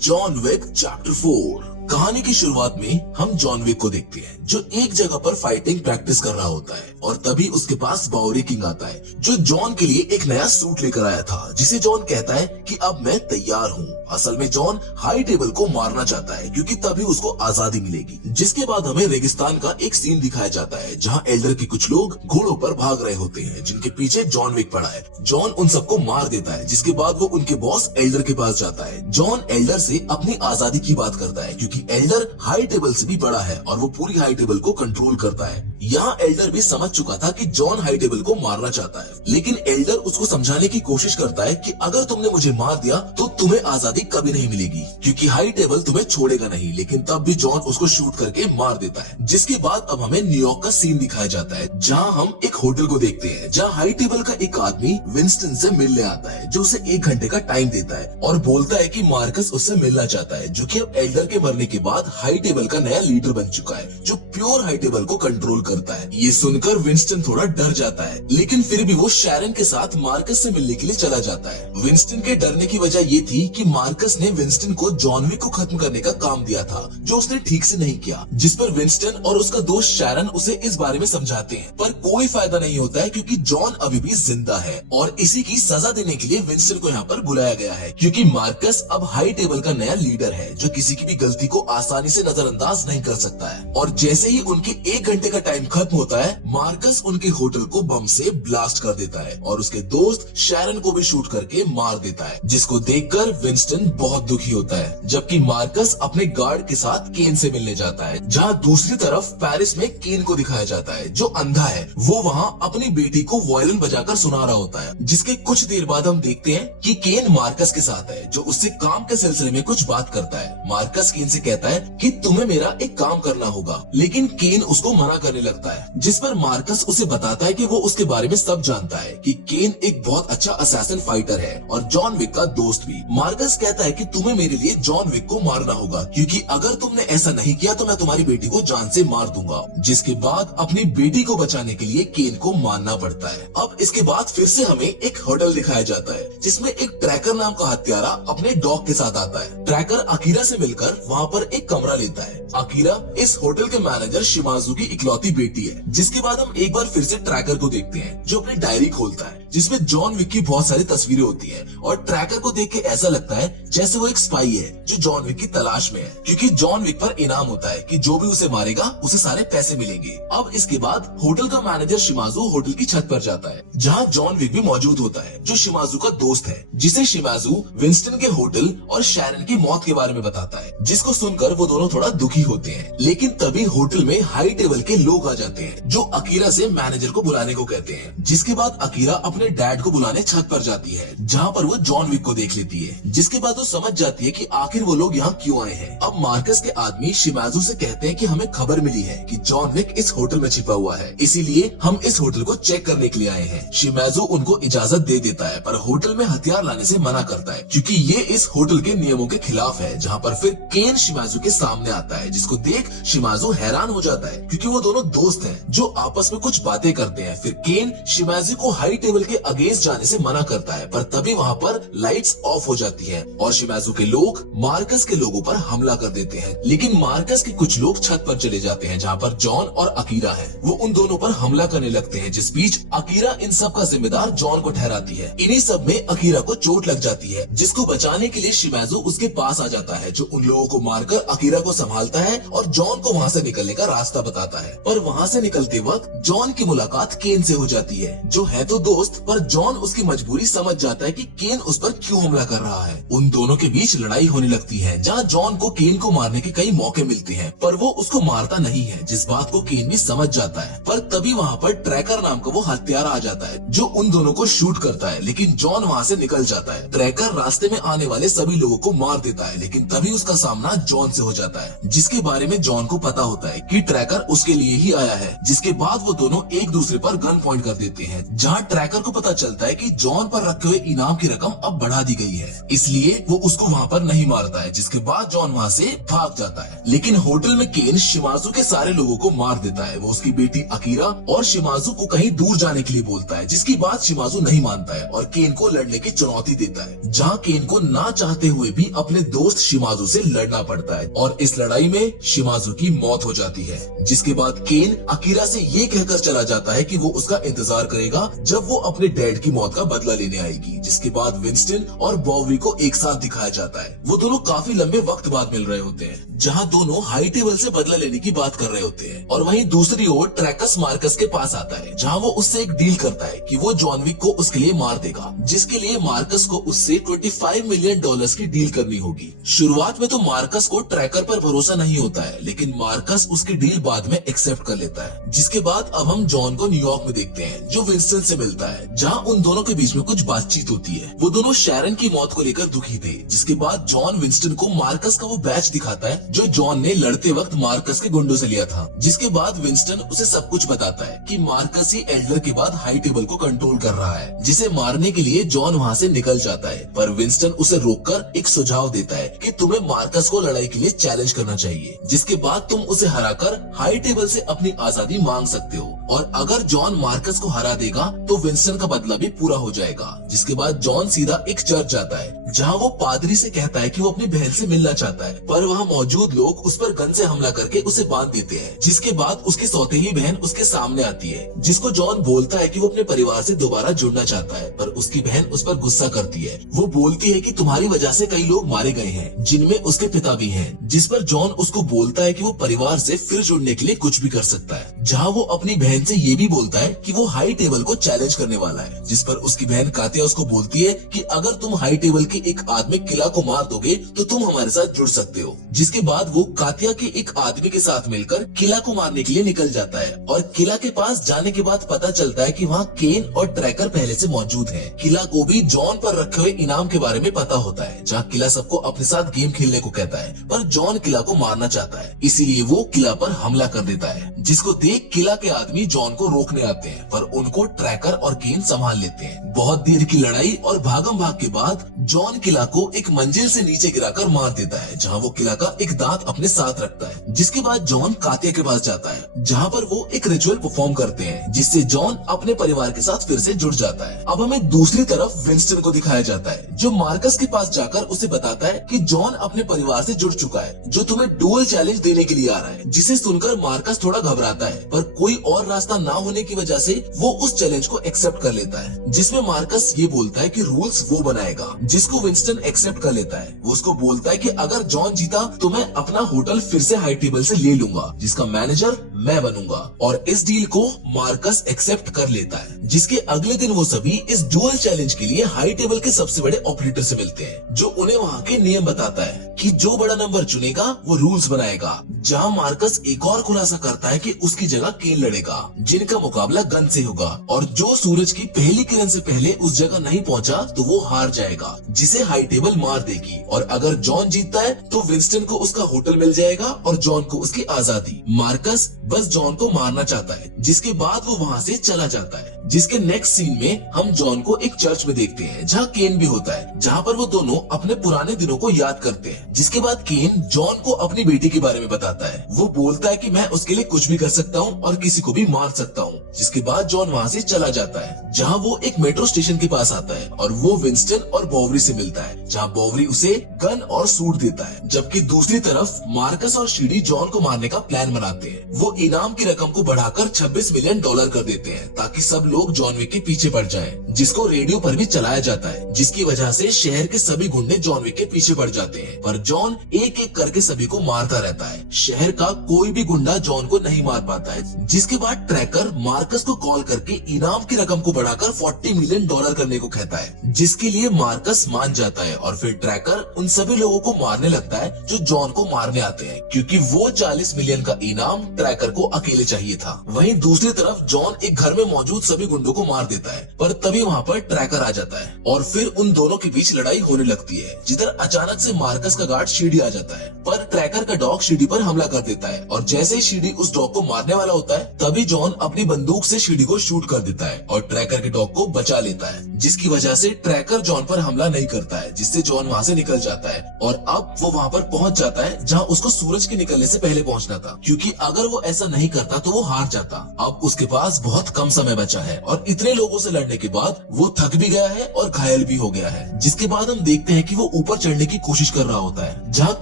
John Wick chapter 4। कहानी की शुरुआत में हम जॉन विक को देखते हैं जो एक जगह पर फाइटिंग प्रैक्टिस कर रहा होता है और तभी उसके पास बाउरी किंग आता है जो जॉन के लिए एक नया सूट लेकर आया था, जिसे जॉन कहता है कि अब मैं तैयार हूँ। असल में जॉन हाई टेबल को मारना चाहता है क्योंकि तभी उसको आजादी मिलेगी। जिसके बाद हमें रेगिस्तान का एक सीन दिखाया जाता है जहाँ एल्डर के कुछ लोग घोड़ों पर भाग रहे होते हैं जिनके पीछे जॉन विक पड़ा है। जॉन उन सबको मार देता है जिसके बाद वो उनके बॉस एल्डर के पास जाता है। जॉन एल्डर से अपनी आजादी की बात करता है क्योंकि एल्डर हाई टेबल से भी बड़ा है और वो पूरी हाई टेबल को कंट्रोल करता है। यहाँ एल्डर भी समझ चुका था कि जॉन हाई टेबल को मारना चाहता है, लेकिन एल्डर उसको समझाने की कोशिश करता है कि अगर तुमने मुझे मार दिया तो तुम्हें आजादी कभी नहीं मिलेगी क्योंकि हाई टेबल तुम्हें छोड़ेगा नहीं। लेकिन तब भी जॉन उसको शूट करके मार देता है। जिसके बाद अब हमें न्यूयॉर्क का सीन दिखाया जाता है जहाँ हम एक होटल को देखते हैं जहाँ हाई टेबल का एक आदमी विंस्टन से मिलने आता है जो उसे 1 घंटे का टाइम देता है और बोलता है कि मार्कस उससे मिलना चाहता है जो कि अब एल्डर के मरने के बाद हाई टेबल का नया लीडर बन चुका है जो प्योर हाई टेबल को कंट्रोल करता है। ये सुनकर विंस्टन थोड़ा डर जाता है, लेकिन फिर भी वो शैरन के साथ मार्कस से मिलने के लिए चला जाता है। विंस्टन के डरने की वजह ये थी कि मार्कस ने विंस्टन को जॉन विक को खत्म करने का काम दिया था जो उसने ठीक से नहीं किया, जिस पर विंस्टन और उसका दोस्त शैरन उसे इस बारे में समझाते हैं, पर कोई फायदा नहीं होता है क्योंकि जॉन अभी भी जिंदा है और इसी की सजा देने के लिए विंस्टन को यहाँ पर बुलाया गया है क्योंकि मार्कस अब हाई टेबल का नया लीडर है जो किसी की भी गलती को आसानी से नजरअंदाज नहीं कर सकता है। और जैसे ही उनके 1 घंटे का टाइम खत्म होता है, मार्कस उनके होटल को बम से ब्लास्ट कर देता है और उसके दोस्त शैरन को भी शूट करके मार देता है, जिसको देखकर विंस्टन बहुत दुखी होता है। जबकि मार्कस अपने गार्ड के साथ केन से मिलने जाता है जहाँ दूसरी तरफ पेरिस में केन को दिखाया जाता है जो अंधा है। वो वहाँ अपनी बेटी को वायलिन बजाकर सुना रहा होता है। जिसके कुछ देर बाद हम देखते हैं कि केन मार्कस के साथ है जो उससे काम के सिलसिले में कुछ बात करता है। मार्कस केन से कहता है कि तुम्हें मेरा एक काम करना होगा, लेकिन केन उसको मना करने लगता है, जिस पर मार्कस उसे बताता है कि वो उसके बारे में सब जानता है कि केन एक बहुत अच्छा असैसिन फाइटर है और जॉन विक का दोस्त भी। मार्कस कहता है कि तुम्हें मेरे लिए जॉन विक को मारना होगा क्योंकि अगर तुमने ऐसा नहीं किया तो मैं तुम्हारी बेटी को जान से मार दूंगा। जिसके बाद अपनी बेटी को बचाने के लिए केन को मारना पड़ता है। अब इसके बाद फिर से हमें एक होटल दिखाया जाता है जिसमें एक ट्रैकर नाम का हत्यारा अपने डॉग के साथ आता है। ट्रैकर अकीरा से मिलकर वहाँ पर एक कमरा लेता है। अकीरा इस होटल के मैनेजर शिमाजू की इकलौती बेटी है। जिसके बाद हम एक बार फिर से ट्रैकर को देखते हैं जो अपनी डायरी खोलता है जिसमें जॉन विक की बहुत सारी तस्वीरें होती हैं और ट्रैकर को देख के ऐसा लगता है जैसे वो एक स्पाई है जो जॉन विक की तलाश में है क्योंकि जॉन विक पर इनाम होता है कि जो भी उसे मारेगा उसे सारे पैसे मिलेंगे। अब इसके बाद होटल का मैनेजर शिमाजू होटल की छत पर जाता है जहाँ जॉन विक भी मौजूद होता है जो शिमाजू का दोस्त है, जिसे शिमाजू विंस्टन के होटल और शैरन की मौत के बारे में बताता है, जिसको सुनकर वो दोनों थोड़ा दुखी होते हैं। लेकिन तभी होटल में हाई टेबल के लोग आ जाते हैं जो अकीरा से मैनेजर को बुलाने को कहते हैं। जिसके बाद अकीरा अपने डैड को बुलाने छत पर जाती है जहाँ पर वो जॉन विक को देख लेती है। जिसके बाद वो समझ जाती है कि आखिर वो लोग यहाँ क्यों आए हैं। अब मार्कस के आदमी शिमाजू से कहते हैं कि हमें खबर मिली है कि जॉन विक इस होटल में छिपा हुआ है, इसीलिए हम इस होटल को चेक करने के लिए आए हैं। शिमाजू उनको इजाजत दे देता है पर होटल में हथियार लाने से मना करता है क्योंकि ये इस होटल के नियमों के खिलाफ है। जहाँ पर फिर केन शिमाजू के सामने आता है जिसको देख शिमाजू हैरान हो जाता है क्योंकि वो दोनों दोस्त हैं जो आपस में कुछ बातें करते हैं। फिर केन शिमाजू को हाई टेबल के अगेंस्ट जाने से मना करता है पर तभी वहाँ पर लाइट्स ऑफ हो जाती है और शिमाजू के लोग मार्कस के लोगों पर हमला कर देते हैं। लेकिन मार्कस के कुछ लोग छत पर चले जाते हैं जहाँ पर जॉन और अकीरा है। वो उन दोनों पर हमला करने लगते हैं जिस बीच अकीरा इन सब का जिम्मेदार जॉन को ठहराती है। इन्हीं सब में अकीरा को चोट लग जाती है जिसको बचाने के लिए शिमाजू उसके पास आ जाता है जो उन लोगों को मारकर अकीरा को संभालता है और जॉन को वहाँ से निकलने का रास्ता बताता है। पर वहाँ से निकलते वक्त जॉन की मुलाकात केन से हो जाती है जो है तो दोस्त, पर जॉन उसकी मजबूरी समझ जाता है कि केन उस पर क्यों हमला कर रहा है। उन दोनों के बीच लड़ाई होने लगती है जहाँ जॉन को केन को मारने के कई मौके मिलते हैं पर वो उसको मारता नहीं है, जिस बात को केन भी समझ जाता है। पर तभी वहाँ पर ट्रैकर नाम का वो हत्यारा आ जाता है जो उन दोनों को शूट करता है, लेकिन जॉन वहाँ से निकल जाता है। ट्रैकर रास्ते में आने वाले सभी लोगों को मार देता है, लेकिन तभी उसका सामना जॉन से हो जाता है जिसके बारे में जॉन को पता होता है कि ट्रैकर उसके लिए ही आया है। जिसके बाद वो दोनों एक दूसरे पर गन पॉइंट कर देते हैं। जहाँ ट्रैकर को को पता चलता है कि जॉन पर रखे हुए इनाम की रकम अब बढ़ा दी गई है, इसलिए वो उसको वहाँ पर नहीं मारता है, जिसके बाद जॉन वहाँ से भाग जाता है। लेकिन होटल में केन शिमाजू के सारे लोगों को मार देता है। वो उसकी बेटी अकीरा और शिमाजू को कहीं दूर जाने के लिए बोलता है, जिसकी बात शिमाजू नहीं मानता है और केन को लड़ने की चुनौती देता है, जहाँ केन को ना चाहते हुए भी अपने दोस्त शिमाजू से लड़ना पड़ता है और इस लड़ाई में शिमाजू की मौत हो जाती है। जिसके बाद केन अकीरा से ये कहकर चला जाता है कि वो उसका इंतजार करेगा जब वो अपने डैड की मौत का बदला लेने आएगी। जिसके बाद विंस्टन और बॉबरी को एक साथ दिखाया जाता है। वो दोनों काफी लंबे वक्त बाद मिल रहे होते हैं, जहाँ दोनों हाई टेबल से बदला लेने की बात कर रहे होते हैं। और वहीं दूसरी ओर ट्रैकस मार्कस के पास आता है, जहाँ वो उससे एक डील करता है कि वो जॉन विक को उसके लिए मार देगा, जिसके लिए मार्कस को उससे $25 मिलियन की डील करनी होगी। शुरुआत में तो मार्कस को ट्रैकर पर भरोसा नहीं होता है, लेकिन मार्कस उसकी डील बाद में एक्सेप्ट कर लेता है। जिसके बाद अब हम जॉन को न्यूयॉर्क में देखते हैं, जो विंस्टन से मिलता है, जहाँ उन दोनों के बीच में कुछ बातचीत होती है। वो दोनों शैरन की मौत को लेकर दुखी थे। जिसके बाद जॉन विंस्टन को मार्कस का वो बैच दिखाता है जो जॉन ने लड़ते वक्त मार्कस के गुंडों से लिया था। जिसके बाद विंस्टन उसे सब कुछ बताता है कि मार्कस ही एल्डर के बाद हाई टेबल को कंट्रोल कर रहा है, जिसे मारने के लिए जॉन वहाँ से निकल जाता है। पर विंस्टन उसे रोककर एक सुझाव देता है कि तुम्हें मार्कस को लड़ाई के लिए चैलेंज करना चाहिए, जिसके बाद तुम उसे हराकर हाई टेबल से अपनी आजादी मांग सकते हो, और अगर जॉन मार्कस को हरा देगा तो विंस्टन का बदला भी पूरा हो जाएगा। जिसके बाद जॉन सीधा एक चर्च जाता है, जहाँ वो पादरी से कहता है कि वो अपनी बहन से मिलना चाहता है, पर वहाँ मौजूद लोग उस पर गन से हमला करके उसे बांध देते हैं। जिसके बाद उसकी सौतेली बहन उसके सामने आती है, जिसको जॉन बोलता है कि वो अपने परिवार से दोबारा जुड़ना चाहता है, पर उसकी बहन उस पर गुस्सा करती है। वो बोलती है कि तुम्हारी वजह से कई लोग मारे गए हैं, जिनमें उसके पिता भी हैं। जिस पर जॉन उसको बोलता है कि वो परिवार से फिर जुड़ने के लिए कुछ भी कर सकता है, जहाँ वो अपनी बहन से ये भी बोलता है कि वो हाई टेबल को चैलेंज करने वाला है। जिस पर उसकी बहन कातिया उसको बोलती है कि अगर तुम हाई टेबल के एक आदमी किला को मार दोगे तो तुम हमारे साथ जुड़ सकते हो। जिसके बाद वो कातिया के एक आदमी के साथ मिलकर किला को मारने के लिए निकल जाता है, और किला के पास जाने के बाद पता चलता है कि वहाँ केन और ट्रैकर पहले से मौजूद हैं। किला को भी जॉन पर रखे हुए इनाम के बारे में पता होता है, जहाँ किला सबको अपने साथ गेम खेलने को कहता है, पर जॉन किला को मारना चाहता है, इसीलिए वो किला पर हमला कर देता है। जिसको देख किला के आदमी जॉन को रोकने आते हैं, पर उनको ट्रैकर और केन संभाल लेते हैं। बहुत देर की लड़ाई और भागम भाग के बाद जॉन किला को एक मंजिल से नीचे गिराकर मार देता है, जहाँ वो किला का एक दांत अपने साथ रखता है। जिसके बाद जॉन कातिया के पास जाता है, जहाँ पर वो एक रिचुअल परफॉर्म करते हैं, जिससे जॉन अपने परिवार के साथ फिर से जुड़ जाता है। अब हमें दूसरी तरफ विंस्टन को दिखाया जाता है, जो मार्कस के पास जाकर उसे बताता है कि जॉन अपने परिवार से जुड़ चुका है, जो तुम्हें डुअल चैलेंज देने के लिए आ रहा है। जिसे सुनकर मार्कस थोड़ा घबराता है, पर कोई और रास्ता ना होने की वजह से वो उस चैलेंज को एक्सेप्ट कर लेता है, जिसमें मार्कस ये बोलता है कि रूल्स वो बनाएगा, जिसको विंस्टन एक्सेप्ट कर लेता है। वो उसको बोलता है कि अगर जॉन जीता तो मैं अपना होटल फिर से हाई टेबल से ले लूंगा, जिसका मैनेजर मैं बनूंगा, और इस डील को मार्कस एक्सेप्ट कर लेता है। जिसके अगले दिन वो सभी इस डुअल चैलेंज के लिए हाई टेबल के सबसे बड़े ऑपरेटर से मिलते हैं, जो उन्हें वहाँ के नियम बताता है कि जो बड़ा नंबर चुनेगा वो रूल्स बनाएगा। जहाँ मार्कस एक और खुलासा करता है कि उसकी जगह केन लड़ेगा, जिनका मुकाबला गन से होगा, और जो सूरज की पहली किरण से पहले उस जगह नहीं पहुँचा तो वो हार जाएगा, जिसे हाई टेबल मार देगी। और अगर जॉन जीतता है तो विंस्टन को उसका होटल मिल जाएगा और जॉन को उसकी आजादी। मार्कस बस जॉन को मारना चाहता है, जिसके बाद वो वहाँ से चला जाता है। जिसके नेक्स्ट सीन में हम जॉन को एक चर्च में देखते हैं, जहाँ केन भी होता है, जहाँ पर वो दोनों अपने पुराने दिनों को याद करते हैं। जिसके बाद केन जॉन को अपनी बेटी के बारे में बताता है। वो बोलता है कि मैं उसके लिए कुछ भी कर सकता हूँ और किसी को भी मार सकता हूँ। जिसके बाद जॉन वहाँ से चला जाता है, जहाँ वो एक मेट्रो स्टेशन के पास आता है और वो विंस्टन और बॉवरी से मिलता है, जहाँ बॉवरी उसे गन और सूट देता है। जबकि दूसरी तरफ मार्कस और शीडी जॉन को मारने का प्लान बनाते हैं। वो इनाम की रकम को बढ़ाकर $26 मिलियन कर देते हैं, ताकि सब लोग जॉन विक के पीछे पड़ जाएं, जिसको रेडियो पर भी चलाया जाता है, जिसकी वजह से शहर के सभी गुंडे जॉन विक के पीछे पड़ जाते हैं। पर जॉन एक एक करके सभी को मारता रहता है। शहर का कोई भी गुंडा जॉन को नहीं मार पाता है। जिसके बाद ट्रैकर मार्कस को कॉल करके इनाम की रकम को बढ़ाकर $40 मिलियन करने को कहता है, जिसके लिए मार्कस मान जाता है। और फिर ट्रैकर उन सभी लोगों को मारने लगता है जो जॉन को मारने आते हैं, क्योंकि वो $40 मिलियन का इनाम ट्रैकर ट्रैकर को अकेले चाहिए था। वहीं दूसरी तरफ जॉन एक घर में मौजूद सभी गुंडों को मार देता है, पर तभी वहाँ पर ट्रैकर आ जाता है और फिर उन दोनों के बीच लड़ाई होने लगती है, जिधर अचानक से मार्कस का गार्ड शीडी आ जाता है, पर ट्रैकर का डॉग शीडी पर हमला कर देता है और जैसे ही शीडी उस डॉग को मारने वाला होता है तभी जॉन अपनी बंदूक से शीडी को शूट कर देता है और ट्रैकर के डॉग को बचा लेता है, जिसकी वजह से ट्रैकर जॉन पर हमला नहीं करता है, जिससे जॉन वहाँ से निकल जाता है और अब वो वहाँ पर पहुँच जाता है जहाँ उसको सूरज के निकलने से पहले पहुँचना था, क्योंकि अगर वो ऐसा नहीं करता तो वो हार जाता। अब उसके पास बहुत कम समय बचा है और इतने लोगों से लड़ने के बाद वो थक भी गया है और घायल भी हो गया है, जिसके बाद हम देखते हैं कि वो ऊपर चढ़ने की कोशिश कर रहा होता है, जहाँ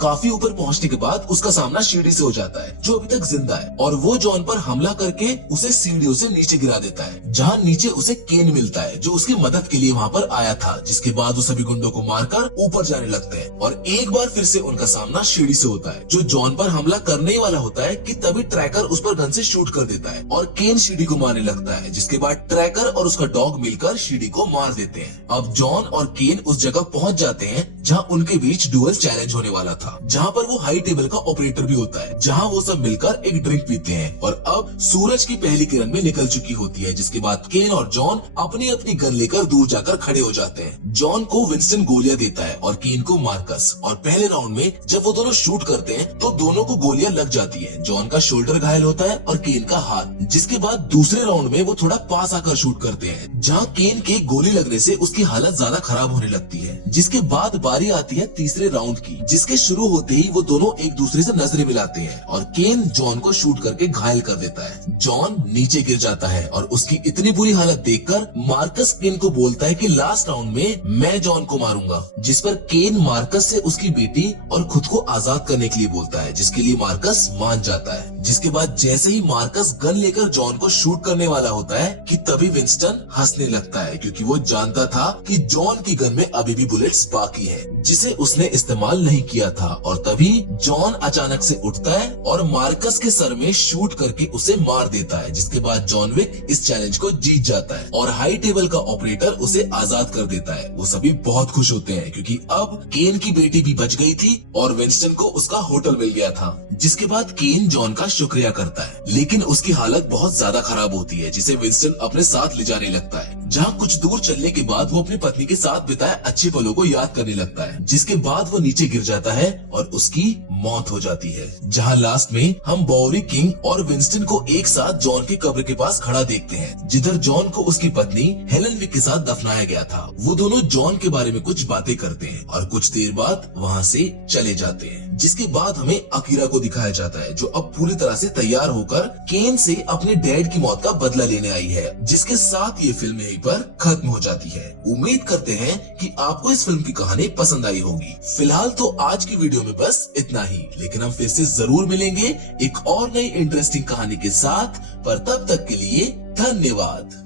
काफी ऊपर पहुँचने के बाद उसका सामना सीढ़ी से हो जाता है जो अभी तक जिंदा है और वो जॉन पर हमला करके उसे सीढ़ियों से नीचे गिरा देता है, जहाँ नीचे उसे केन मिलता है जो उसकी मदद के लिए वहाँ पर आया था, जिसके बाद वो सभी गुंडों को मारकर ऊपर जाने लगते हैं और एक बार फिर से उनका सामना सीढ़ी से होता है जो जॉन पर हमला करने ही वाला होता है कि तभी ट्रैकर उस पर गन से शूट कर देता है और केन सीढ़ी को मारने लगता है, जिसके बाद ट्रैकर और उसका डॉग मिलकर सीढ़ी को मार देते हैं। अब जॉन और केन उस जगह पहुंच जाते हैं जहां उनके बीच डुअल चैलेंज होने वाला था, जहां पर वो हाई टेबल का ऑपरेटर भी होता है, जहां वो सब मिलकर एक ड्रिंक पीते हैं और अब सूरज की पहली किरण भी निकल चुकी होती है, जिसके बाद केन और जॉन अपनी अपनी गन लेकर दूर जाकर खड़े हो जाते हैं। जॉन को विंस्टन गोलियां देता है और केन को मार्कस, और पहले राउंड में जब वो दोनों शूट करते हैं तो दोनों को गोलियां लग जाती है। जॉन का शोल्डर घायल होता है और केन का हाथ, जिसके बाद दूसरे राउंड में वो थोड़ा पास आकर शूट करते हैं, जहाँ केन के गोली लगने से उसकी हालत ज्यादा खराब होने लगती है। जिसके बाद बारी आती है तीसरे राउंड की, जिसके शुरू होते ही वो दोनों एक दूसरे से नजरें मिलाते हैं और केन जॉन को शूट करके घायल कर देता है। जॉन नीचे गिर जाता है और उसकी इतनी बुरी हालत देखकर मार्कस केन को बोलता है कि लास्ट राउंड में मैं जॉन को मारूंगा, जिस पर केन मार्कस से उसकी बेटी और खुद को आजाद करने के लिए बोलता है, जिसके लिए मार्कस मान जाता है। जिसके बाद जैसे ही मार्कस गन लेकर जॉन को शूट करने वाला होता है कि तभी विंस्टन हंसने लगता है, क्योंकि वो जानता था कि जॉन की गन में अभी भी बुलेट्स बाकी हैं, जिसे उसने इस्तेमाल नहीं किया था। और तभी जॉन अचानक से उठता है और मार्कस के सर में शूट करके उसे मार देता है, जिसके बाद जॉन विक इस चैलेंज को जीत जाता है और हाई टेबल का ऑपरेटर उसे आजाद कर देता है। वो सभी बहुत खुश होते हैं क्योंकि अब केन की बेटी भी बच गई थी और विंस्टन को उसका होटल मिल गया था। जिसके बाद केन जॉन का शुक्रिया करता है, लेकिन उसकी हालत बहुत ज्यादा खराब होती है, जिसे विंस्टन अपने साथ ले जाने लगता है, जहाँ कुछ दूर चलने के बाद वो अपनी पत्नी के साथ बिताए अच्छे पलों को याद करने लगता है। जिसके बाद वो नीचे गिर जाता है और उसकी मौत हो जाती है। जहाँ लास्ट में हम बॉरी किंग और विंस्टन को एक साथ जॉन की कब्र के पास खड़ा देखते हैं, जिधर जॉन को उसकी पत्नी हेलन विक के साथ दफनाया गया था। वो दोनों जॉन के बारे में कुछ बातें करते हैं और कुछ देर बाद वहाँ से चले जाते हैं। जिसके बाद हमें अकीरा को दिखाया जाता है, जो अब पूरी तरह से तैयार होकर केन से अपने डैड की मौत का बदला लेने आई है। जिसके साथ ये फिल्म यहीं पर खत्म हो जाती है। उम्मीद करते हैं कि आपको इस फिल्म की कहानी पसंद आई होगी। फिलहाल तो आज की वीडियो में बस इतना ही, लेकिन हम फिर से जरूर मिलेंगे एक और नई इंटरेस्टिंग कहानी के साथ, पर तब तक के लिए धन्यवाद।